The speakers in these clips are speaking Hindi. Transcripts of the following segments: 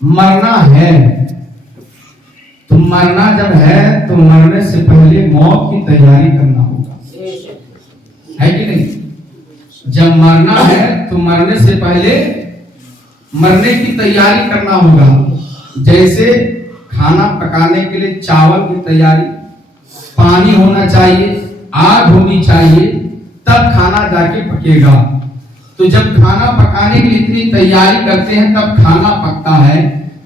मरना है, तो मरना जब है तो मरने से पहले मौत की तैयारी करना होगा, है कि नहीं? जब मरना है तो मरने से पहले मरने की तैयारी करना होगा। जैसे खाना पकाने के लिए चावल की तैयारी, पानी होना चाहिए, आग होनी चाहिए, तब खाना जाके पकेगा। तो जब खाना पकाने के लिए इतनी तैयारी करते हैं तब खाना पकता है।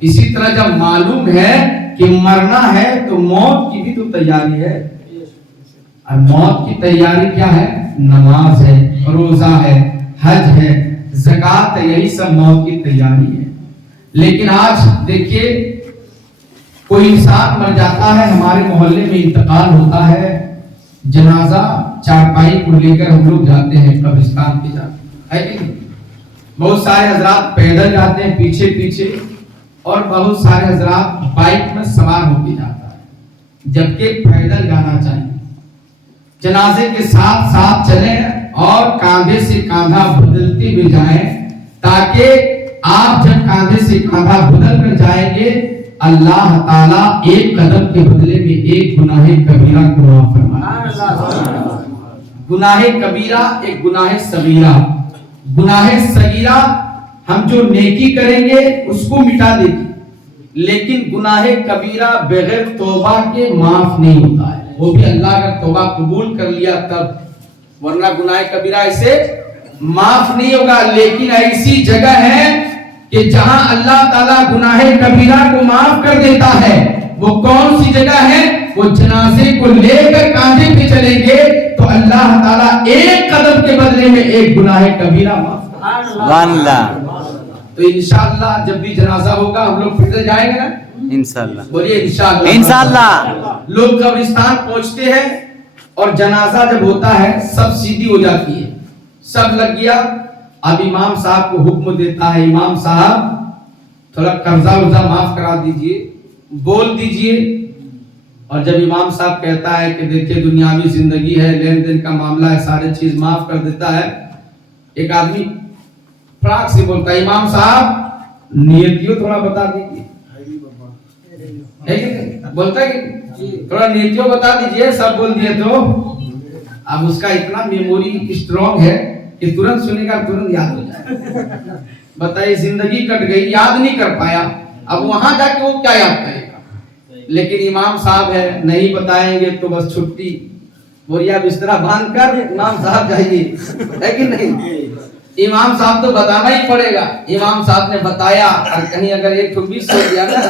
इसी तरह जब मालूम है कि मरना है तो मौत की भी तो तैयारी है। और मौत की तैयारी क्या है? नमाज है, रोजा है, हज है, ज़कात है, यही सब मौत की तैयारी है। लेकिन आज देखिए, कोई इंसान मर जाता है, हमारे मोहल्ले में इंतकाल होता है, जनाजा चारपाई को लेकर हम लोग जाते हैं कब्रिस्तान पे जाते हैं, है कि नहीं? बहुत सारे हजरात पैदल जाते हैं पीछे पीछे, और बहुत सारे हजरात बाइक में सवार होकर जाता है, जबकि पैदल जाना चाहिए। जनाजे के साथ साथ चले और कांधे से कांधा बदलते हुए जाएं, ताकि आप जब कांधे से कांधा बदल कर जाएंगे, अल्लाह ताला एक कदम के बदले में एक गुनाहे कबीरा को माफ फरमाएगा। गुनाहे कबीरा एक गुनाहे सगीरा। गुनाहे सगीरा हम जो नेकी करेंगे उसको मिटा देगी, लेकिन गुनाहे कबीरा बगैर तौबा के माफ नहीं होता है। वो भी अल्लाह का तौबा कबूल कर लिया तब, वरना गुनाहे कबीरा ऐसे माफ नहीं होगा। लेकिन ऐसी जगह है कि जहां अल्लाह ताला गुनाहे कबीरा को माफ कर देता है। वो कौन सी जगह है? वो जनाजे को लेकर कांधे पे चलेंगे तो अल्लाह ताला एक कदम के बदले में एक गुनाहे कबीरा माफ। तो इंशाअल्लाह जब भी जनाजा होगा हम लोग फिर जाएंगे ना, इंशाअल्लाह। बोलिए इंशाअल्लाह। इंशाअल्लाह। लोग कब्रिस्तान पहुंचते हैं और जनाजा जब होता है सब सीधी हो जाती है, सब लग गया। अब इमाम साहब को हुक्म देता है, इमाम साहब थोड़ा कर्जा वर्जा माफ करा दीजिए, बोल दीजिए। और जब इमाम साहब कहता है कि देखिए दुनियावी जिंदगी है, लेन देन का मामला है, सारे चीज माफ कर देता है, एक आदमी फटाक से बोलता है, इमाम साहब नियतियों थोड़ा बता दीजिए, है कि नहीं? बोलता है कि थोड़ा नियतियों बता दीजिए, सब बोल दिए तो अब उसका इतना मेमोरी स्ट्रॉन्ग है कि तुरंत सुनेगा, तुरंत याद हो जाएगा। बताइए, जिंदगी कट गई, याद नहीं कर पाया, अब वहां जाके वो क्या याद करेगा? लेकिन इमाम साहब है, नहीं बताएंगे तो बस छुट्टी, बोरिया बिस्तरा बांध कर इमाम साहब जाइए, है कि नहीं? इमाम साहब तो बताना ही पड़ेगा। इमाम साहब ने बताया, और कहीं अगर एक ठो मिस हो गया ना,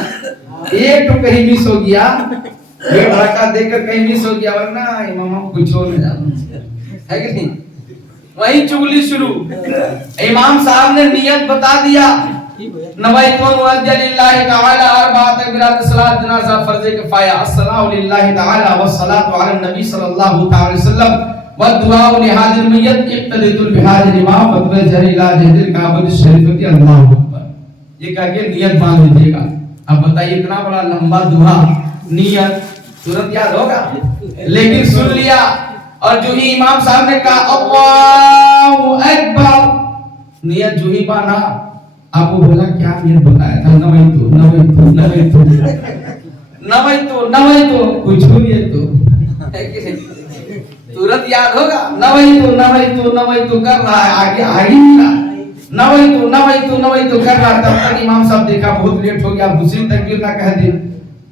एक ठो कहीं मिस हो गया, ये भड़का देकर कहीं मिस हो गया, वरना इमाम कुछ हो न जाता, है कि नहीं? वही चुगली शुरू। इमाम साहब ने नियत बता दिया, नवैतु लिल्लाहि तआला अरबात तकबीरात सलात जनाजा फर्ज किफाया, अस्सलामु लिल्लाहि तआला वस्सलातु अला नबी सल्लल्लाहु तआला अलैहि वसल्लम व दुआउ लिहादिल मय्यत इक्तदितुल बिहादिल इमाम फतवा जरीला जहदिल काबत शरीफती अल्लाहु अकबर। ये कह के नियत बांध दीजिएगा। अब बताइए, इतना बड़ा लंबा दुआ, नियत तुरंत याद होगा? लेकिन सुन लिया, और जो ही इमाम साहब ने कहा अल्लाहु अकबर, नियत जो ही बांधा, आपको बोला क्या नियत बताया था? नवैतु नवैतु नवैतु नवैतु नवैतु, कुछ नियत तो है कि नहीं? तुरंत याद होगा। नवैतु नवैतु नवैतु कर रहा है, आगे आ ही नहीं रहा, नवैतु नवैतु नवैतु कर रहा। तब तक इमाम साहब देखा बहुत लेट हो गया, दूसरी तकबीर ना कह दे,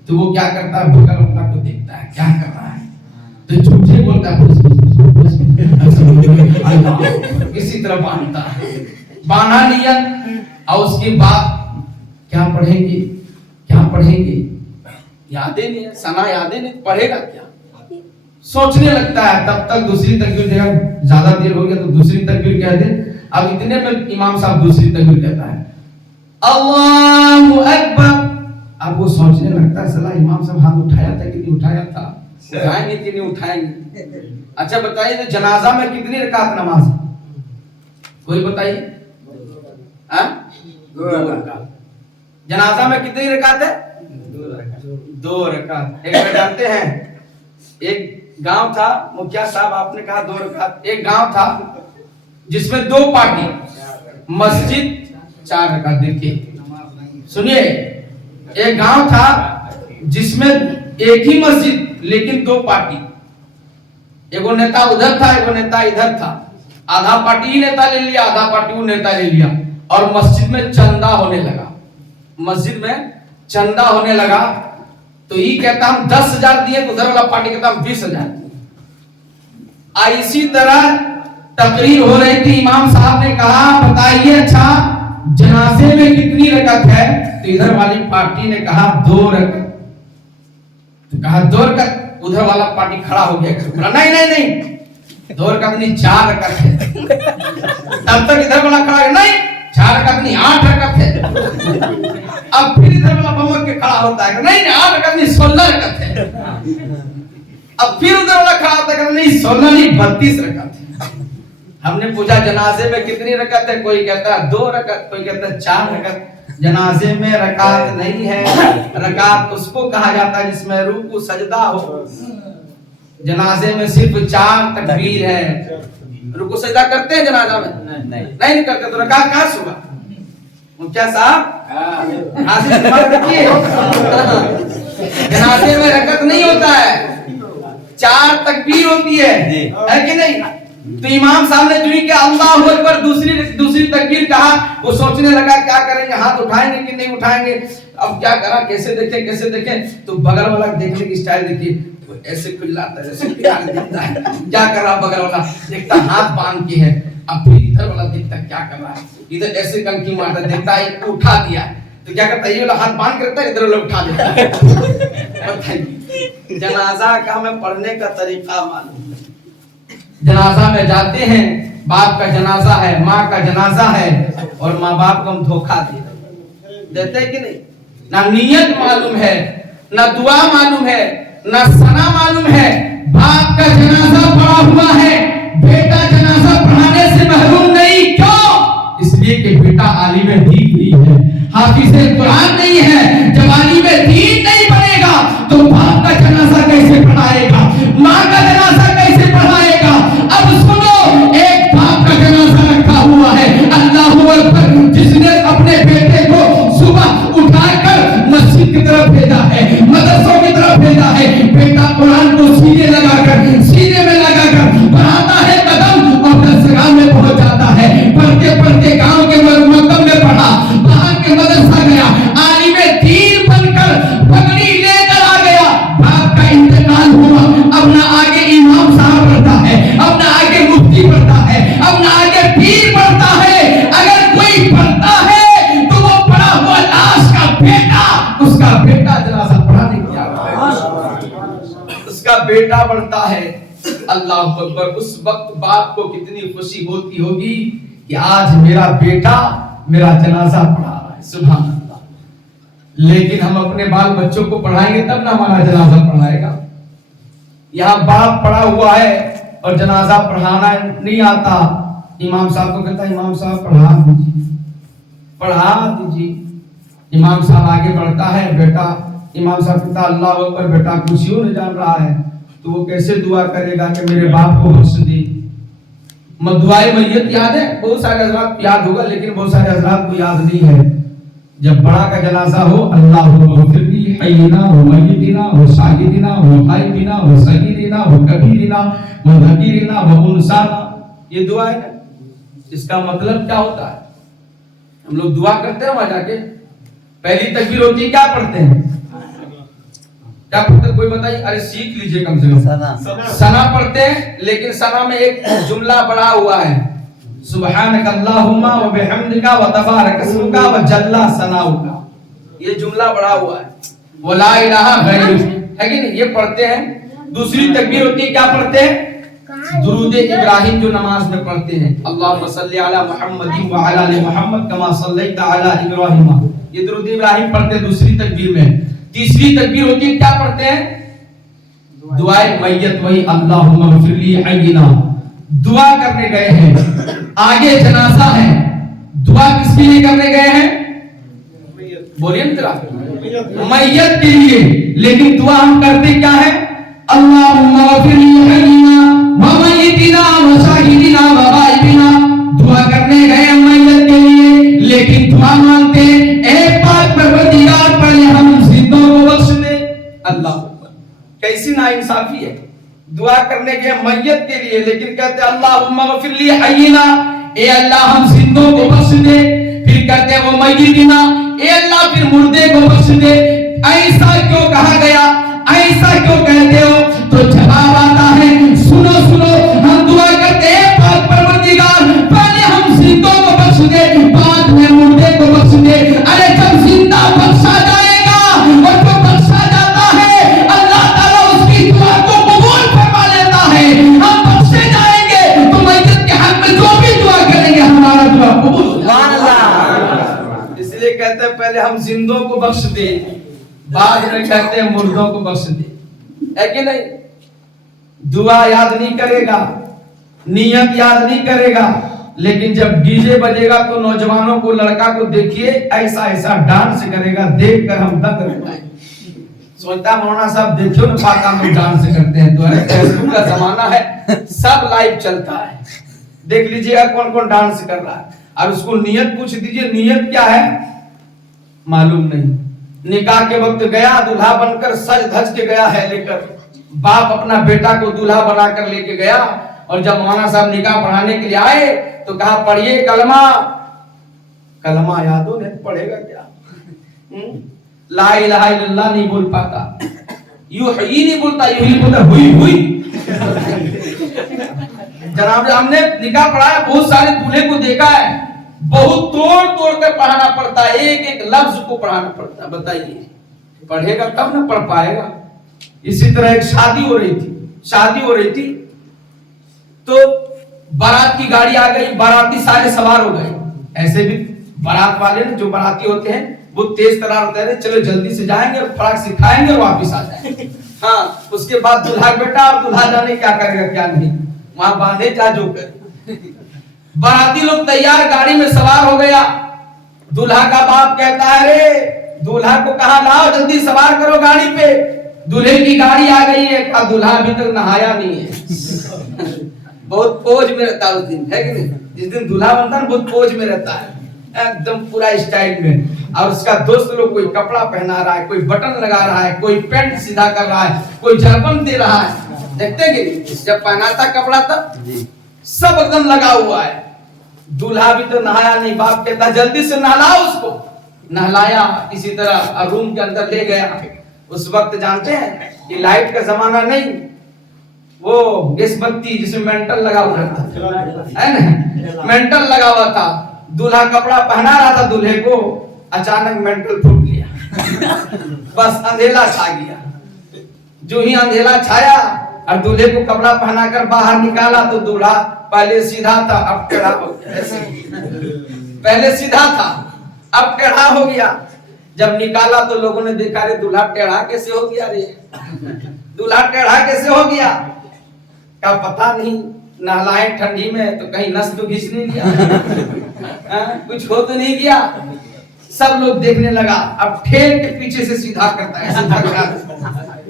तो वो क्या करता है, भूखा अपना को देखता है क्या कर रहा है, तो झूठे बोलता है, किसी तरह बांधता है, बांधा नियत। और उसके बाद क्या पढ़ेंगे, क्या पढ़ेंगे, यादें नहीं है, सना यादें नहीं, पढ़ेगा क्या, सोचने लगता है। तब तक दूसरी तकबीर देगा, ज्यादा देर हो गया तो दूसरी तकबीर कह दे। अब इतने में इमाम साहब दूसरी तकबीर कहता है अल्लाहु अकबर। अब वो सोचने लगता है, सला इमाम साहब हाथ उठाया था कि नहीं उठाया था, उठाएंगे कि नहीं उठाएंगे। अच्छा बताइए, तो जनाजा में कितनी रकात नमाज है, कोई बताइए? 2 रकात। जनाजा में कितनी रकात है? 2 रकात। एक बार जानते हैं, एक गांव था, मुखिया साहब आपने कहा 2 रकात, एक गांव था जिसमें 2 पार्टी, मस्जिद 4 रकात। देखिए सुनिए, एक गांव था जिसमें एक ही मस्जिद लेकिन दो पार्टी, एगो नेता उधर था, एगो नेता इधर था। आधा पार्टी ही नेता ले लिया, आधा पार्टी वो नेता ले लिया, और मस्जिद में चंदा होने लगा। मस्जिद में चंदा होने लगा तो ये कहता हम 10,000 दिए, तो उधर वाला पार्टी कहता हम 20,000। इसी तरह तकरीर हो रही थी, इमाम साहब ने कहा बताइए अच्छा जनाजे में कितनी रकत है, तो इधर वाली पार्टी ने कहा 2 रकत। तो कहा 2 रकत, उधर वाला पार्टी खड़ा हो गया, नहीं नहीं नहीं 2 रकत नहीं 4 रकत है। तब तक इधर वाला खड़ा, नहीं 4 रकत नहीं 8 रकत है। अब फिर इधर वाला बमक के खड़ा होता है, नहीं 8 रकत नहीं 16 रकत है। अब फिर उधर वाला खड़ा होता है, नहीं 16 नहीं 32 रकत है। हमने पूछा जनाजे में कितनी रकत है, कोई कहता है 2 रकत, कोई कहता है 4 रकत। जनाजे में रकात नहीं है, रकात उसको कहा जाता है जिसमें रुकू सजदा हो। जनाजे में सिर्फ 4 तकबीर है। रुकू सजदा करते हैं जनाजा में? नहीं करते, तो रकात कहाँ से होगा? मुखिया साहब हासिल दिमाग रखिए, जनाजे में रकत नहीं होता है, 4 तकबीर होती है कि नहीं? तो इमाम साहब ने जो कि अल्लाहू अकबर दूसरी तकबीर कहा, वो सोचने लगा क्या करेंगे, हाथ उठाएंगे कि नहीं उठाएंगे, अब क्या करा, कैसे देखें। तो बगल वाला देखने की स्टाइल देखिए, ऐसे खुलाता है जैसे प्यार दिखता है, क्या कर रहा बगल वाला देखता हाथ बांध के है। अब फिर इधर वाला देखता क्या कर रहा है, इधर ऐसे कनकी मारता देखता है उठा दिया, तो क्या करता है ये वाला हाथ बांध के रखता है, इधर वाला उठा देता है। जनाजा का हमें पढ़ने का तरीका मालूम। जनाजा में जाते हैं, बाप का जनाजा है, माँ का जनाजा है, और माँ बाप को हम धोखा देते हैं कि नहीं? ना नियत मालूम है, ना दुआ मालूम है, ना सना मालूम है। बाप का जनाजा पड़ा हुआ है, बेटा जनाजा पढ़ाने से महरूम नहीं। क्यों? इसलिए कि बेटा आलिम दीन नहीं है, हाफिज़े कुरान नहीं है। जब आलिम दीन नहीं बनेगा तो बाप का जनाजा कैसे पढ़ाएगा, माँ का जनाजा कैसे पढ़ाएगा? अब सुनो, एक बाप का जनाजा रखा हुआ है, अल्लाहू अकबर, जिसने अपने बेटे को सुबह उठाकर मस्जिद की तरफ भेजा है, मदरसों की तरफ भेजा है। बेटा कुरान को सीने में लगाकर बढ़ाता है कदम, और दरसगाह में पहुंच जाता है। पढ़ते गांव के मकतब में पढ़ा, वहां के मदरसा गया, आलिम दीन बनकर पगड़ी लेकर आ गया। बाप का इंतकाल हुआ, अब ना आगे इमाम साहब पढ़ता है, अब ना आगे मुफ्ती पढ़ता है, अब ना आगे पीर पढ़ता है। अगर कोई पढ़ता है तो वो पढ़ा हुआ लाश का बेटा, उसका बेटा जनाजा पढ़ाने की उसका बेटा बढ़ता है। अल्लाह अकबर, उस वक्त बाप को कितनी खुशी होती होगी कि आज मेरा बेटा मेरा जनाजा पढ़ा रहा है, सुभान अल्लाह। लेकिन हम अपने बाल बच्चों को पढ़ाएंगे तब ना हमारा जनाजा पढ़ाएगा। यहाँ बाप पढ़ा हुआ है और जनाजा पढ़ाना नहीं आता, इमाम साहब को कहता है इमाम साहब पढ़ा दीजिए। इमाम साहब आगे बढ़ता है, बेटा इमाम साहब कहता अल्लाह अकबर, बेटा कुछ यूं नहीं जान रहा है, तो वो कैसे दुआ करेगा कि मेरे बाप को बख्श दे। दुआए मैयत याद है, बहुत सारे हज़रात याद होगा, लेकिन बहुत सारे हज़रात को याद नहीं है। जब बड़ा का जनाजा हो, अल्लाहुम्मा ग़फ़िरली हय्यिना व मय्यितिना व शाहिदिना व ग़ाइबिना व सगीरिना व कबीरिना व ज़कीरिना व उनसाना, ये दुआ है ना। इसका मतलब क्या होता है? हम लोग दुआ करते हैं वहां जाके, पहली तकबीर होती है, क्या पढ़ते हैं? क्या पढ़ते हैं? कोई बताइए, अरे सीख लीजिए कम से कम। सना पढ़ते हैं, लेकिन सना में एक जुमला बड़ा हुआ है, सुब्हानक अल्लाहुम्मा व बिहम्दिका व तबारक अस्मुका व जल्ला सनाउका। ये जुमला बड़ा हुआ है, वो ला इलाहा गैरुक है कि नहीं, ये पढ़ते हैं। दूसरी तकबीर होती है, क्या पढ़ते हैं? दुरूद इब्राहिम, जो नमाज में पढ़ते हैं, अल्लाहुम्मा सल्ली अला मुहम्मदिन व अला आलि मुहम्मद कमा सल्लैता अला इब्राहिम। ये दुरूद इब्राहिम पढ़ते हैं दूसरी तकबीर में। तीसरी तकबीर होती है, क्या पढ़ते हैं? दुआए मैयत, वही अल्लाहुम्मा ग़फ़िरली हय्यिना, दुआ करने गए हैं। आगे जनाजा है, दुआ किसके लिए करने गए हैं? बोलिए ना, मैयत के लिए। लेकिन दुआ हम करते क्या है? अल्लाहुम्मा ग़फ़िरली हय्यिना व मय्यितिना व शाहिदिना व ग़ाइबिना। दुआ करने गए मैयत के लिए, लेकिन दुआ मांगते एक बात कैसी नाइंसाफी है। दुआ करने के मैयत के लिए, लेकिन कहते अल्लाहुम्मा गफिर ली हय्यिना, ए अल्लाह हम जिंदों को बख्श दे। फिर कहते वो मैयितना, ए अल्लाह फिर मुर्दे को बख्श दे। ऐसा क्यों कहा गया, ऐसा क्यों कहते हो? तो जवाब आता है, सुनो सुनो, हम दुआ करते हैं पाक परवरदिगार, पहले हम जिंदों को बख्श दे, बाद में मुर्दे को बख्श दे। अरे जब जिंदा बख्शा जाएगा और जो बख्शा जाता है अल्लाह ताला उसकी दुआ को कबूल फरमा लेता है। हम बख्शे जाएंगे तो मैयत के हक में जो भी दुआ करेंगे हमारा दुआ कबूल होगा। इसलिए कहते हैं पहले हम जिंदों को बख्श दे, बाद में कहते हैं मुर्दों को बख्श दे, है कि नहीं? दुआ याद नहीं करेगा, नियत याद नहीं करेगा, लेकिन जब डीजे बजेगा तो नौजवानों को, लड़का को देखिए ऐसा ऐसा डांस करेगा, देखकर हम दंग रह जाएंगे। सोचता मौलाना साहब देखियो ना पाका में डांस करते हैं, तो अरे फेसबुक का जमाना है, सब लाइव चलता है, देख लीजिएगा कौन कौन डांस कर रहा है। और उसको नियत पूछ दीजिए, नियत क्या है मालूम नहीं। निकाह के वक्त गया, दूल्हा बनकर सज धज के गया है लेकर, बाप अपना बेटा को दूल्हा बनाकर लेके गया, और जब मौलाना साहब निकाह पढ़ाने के लिए आए तो कहा पढ़िए कलमा। कलमा याद हो नहीं, पढ़ेगा क्या? ला इलाहा इल्लल्लाह नहीं बोल पाता, यूं ही नहीं बोलता, यूं ही बोलता हुई हुई। जनाब हमने निकाह पढ़ाया, बहुत सारे दूल्हे को देखा है, बहुत तोड़ तोड़ कर पढ़ाना पड़ता है, एक एक लफ्ज को पढ़ाना पड़ता है। बताइए पढ़ेगा तब ना पढ़ पाएगा। इसी तरह एक शादी हो रही थी तो बारात की गाड़ी आ गई, बाराती सारे सवार हो गए। ऐसे भी बारात वाले जो बाराती होते हैं वो तेज तरार होते हैं, चलो जल्दी से जाएंगे और फराक सिखाएंगे और वापिस आ जाएंगे। हाँ, उसके बाद दूल्हा बेटा और दूल्हा जाने क्या करेगा क्या नहीं, वहां बांधे जा जो करे। बाराती लोग तैयार, गाड़ी में सवार हो गया। दूल्हा का बाप कहता है अरे दूल्हा को कहा लाओ जल्दी सवार करो गाड़ी पे, दूल्हे की गाड़ी आ गई है। कहा दूल्हा अभी तक नहाया नहीं है। बहुत पोज में रहता है उस दिन, है कि नहीं? जिस दिन दूल्हा बनता है बहुत पोज में रहता है, एकदम पूरा स्टाइल में। और उसका दोस्त लोग कोई कपड़ा पहना रहा है, कोई बटन लगा रहा है, कोई पैंट सीधा कर रहा है, कोई जरबन दे रहा है। देखते कि जब पहनाता कपड़ा तब सब एकदम लगा हुआ है। दूल्हा भी तो नहाया नहीं, बाप कहता जल्दी से नहलाओ उसको। नहलाया, किसी तरह रूम के अंदर ले गया। उस वक्त जानते हैं कि लाइट का जमाना नहीं, वो गैस बत्ती जिसमें मेंटल लगा हुआ था, है ना, मेंटल लगा हुआ था। दूल्हा कपड़ा पहना रहा था दूल्हे को, अचानक मेंटल फूट गया। बस अंधेरा छा गया। जो ही अंधेरा छाया और दूल्हे को कपड़ा पहनाकर बाहर निकाला तो दूल्हा पहले सीधा था, अब टेढ़ा हो गया। पहले सीधा था, अब टेढ़ा हो गया। जब निकाला तो लोगों ने देखा रे दूल्हा टेढ़ा कैसे हो गया रे, दूल्हा टेढ़ा कैसे हो गया? क्या पता नहीं, नहलाए ठंडी में तो कहीं नस तो घिस नहीं गया, कुछ हो तो नहीं गया। सब लोग देखने लगा। अब ठेल के पीछे से सीधा करता है, सीधा करता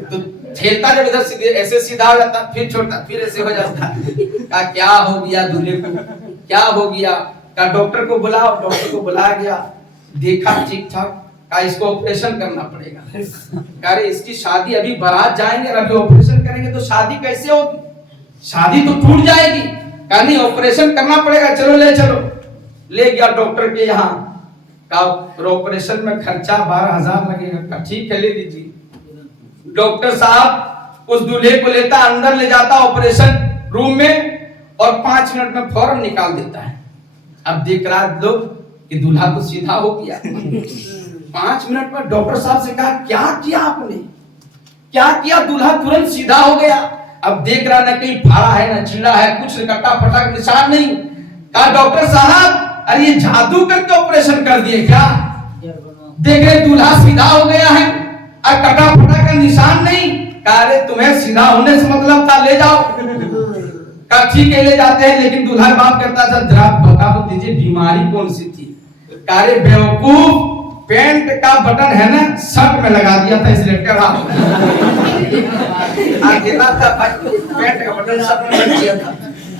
तो ठेलता जब इधर सीधे ऐसे सीधा हो जाता, फिर छोड़ता, फिर ऐसे हो जाता। कहा क्या हो गया दूल्हे को, क्या हो गया? कहा डॉक्टर को बुलाओ। डॉक्टर को बुलाया गया, देखा ठीक ठाक, कहा इसको ऑपरेशन करना पड़ेगा। कहा रे इसकी शादी, अभी बारात जाएंगे और अभी ऑपरेशन करेंगे तो शादी कैसे होगी, शादी तो टूट जाएगी। कहा नहीं ऑपरेशन करना पड़ेगा, चलो ले चलो। ले गया डॉक्टर के यहाँ, कहा ऑपरेशन में खर्चा 12,000 लगेगा। कहा ठीक है ले दीजिए। डॉक्टर साहब उस दूल्हे को लेता, अंदर ले जाता ऑपरेशन रूम में और 5 मिनट में फौरन निकाल देता है। अब देख रहा लोग कि दूल्हा तो सीधा हो गया। 5 मिनट में डॉक्टर साहब से कहा क्या किया आपने, क्या किया? दूल्हा तुरंत सीधा हो गया। अब देख रहा ना कहीं फाड़ा है ना छीड़ा है, कुछ कटा फटा निशान नहीं। कहा डॉक्टर साहब अरे ये जादू करके ऑपरेशन कर दिए क्या? देख रहे दूल्हा सीधा हो गया है और कटा फटा का निशान नहीं। कहा अरे तुम्हें सीधा होने से मतलब था, ले जाओ। कहा ठीक है ले जाते हैं, लेकिन दूल्हा बाप कहता था जरा बता तो दीजिए बीमारी कौन सी थी? कहा अरे बेवकूफ, पैंट का बटन है ना शर्ट में लगा दिया था इसलिए टेढ़ा हो गया था। पैंट का बटन शर्ट में लग गया था।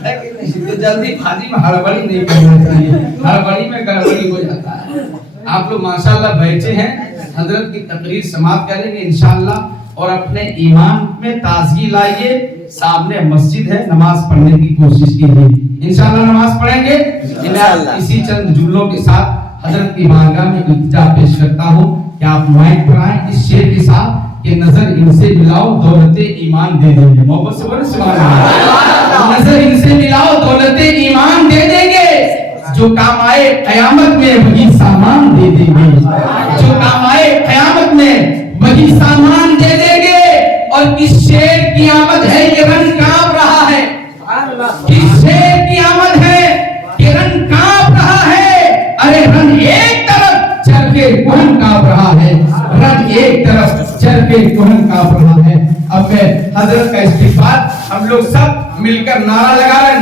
तो जल्दी भाजी में हड़बड़ी नहीं करना चाहिए, हड़बड़ी में गड़बड़ी हो जाता है। आप लोग माशाल्लाह बैठे हैं, हजरत की तकरीर समाप्त करेंगे इंशाअल्लाह। और अपने ईमान में ताजगी लाइए। सामने मस्जिद है, नमाज पढ़ने की कोशिश कीजिए। इंशाअल्लाह नमाज पढ़ेंगे। मैं इसी चंद जुमलों के साथ हजरत की बारगाह में इल्तिजा पेश करता हूँ कि आप माइक पर आए इस शेर के साथ कि नजर इनसे मिलाओ दौलते ईमान दे देंगे। मोहब्बत से बोले सुभान अल्लाह। नजर इनसे मिलाओ दौलते ईमान दे देंगे, जो काम आए कयामत में वही सामान दे देंगे। जो काम आए कयामत में वही सामान दे देंगे। और किस शेर की आमद है ये रंग कांप रहा है। किस शेर की आमद है कि रंग कांप रहा है। अरे रंग एक तरफ चल के कोहन कांप रहा है। रंग एक तरफ चल के कोहन कांप रहा है। अब मैं हजरत का इस्तिगफार हम लोग सब मिलकर नारा लगा रहे हैं।